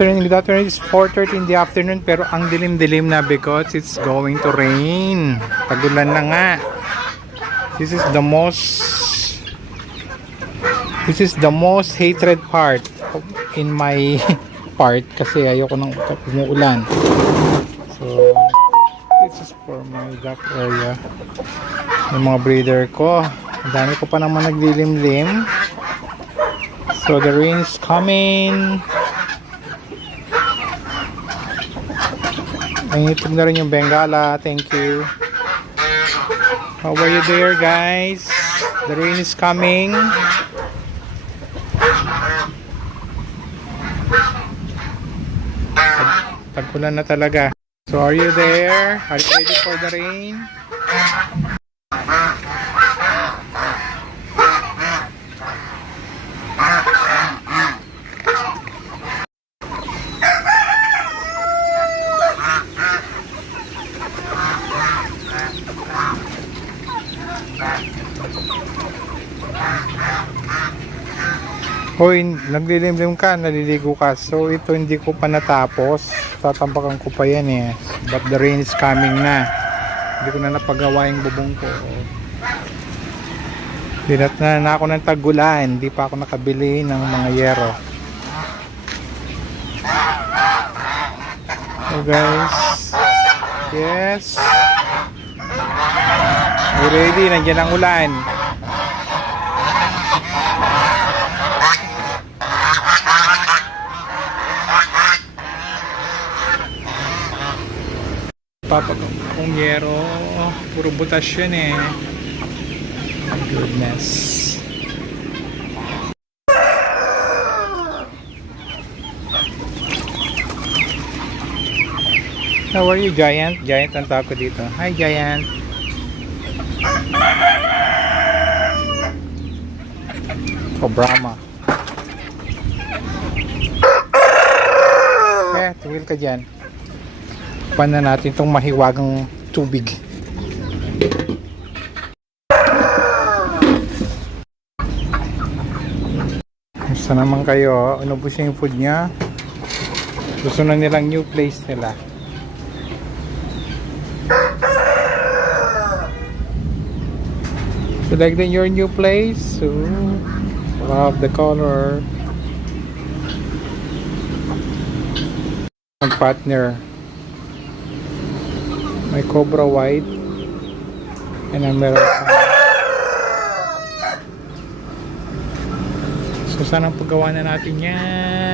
Good afternoon. It's 4:30 in the afternoon pero ang dilim-dilim na because it's going to rain. Tagulan na nga. This is the most hated part in my part kasi ayoko nang umuulan. So this is for my duck area. Yung mga breeder ko. Ang dami ko pa naman naglilimlim. So the rain is coming. Nangitig na rin yung Bengala. Thank you. How are you there, guys? The rain is coming. Tag-ulan na talaga. So are you there? Are you ready for the rain? Hoy, naglilimlim ka, naliligo ka. So ito hindi ko pa natapos. Tatambakan ko pa yan eh. But the rain is coming na. Hindi ko na napagawa yung bubong ko. Dinat na ako ng tagulan. Hindi pa ako nakabili ng mga yero. So guys. Yes. You ready? Nandiyan ang ulan. Papagong akong yero. Puro butas yan eh. My goodness. How are you, Giant? Giant ang tawag ko dito. Hi, Giant. O Brahma. Tumil ka dyan. Pan na natin itong mahiwagang tubig. Gusto naman kayo, inubos yung food niya. Gusto na nilang new place nila. So like your new place. So love the color. Ang partner. May Cobra White and ang meron pa. So sana paggawa na natin yan.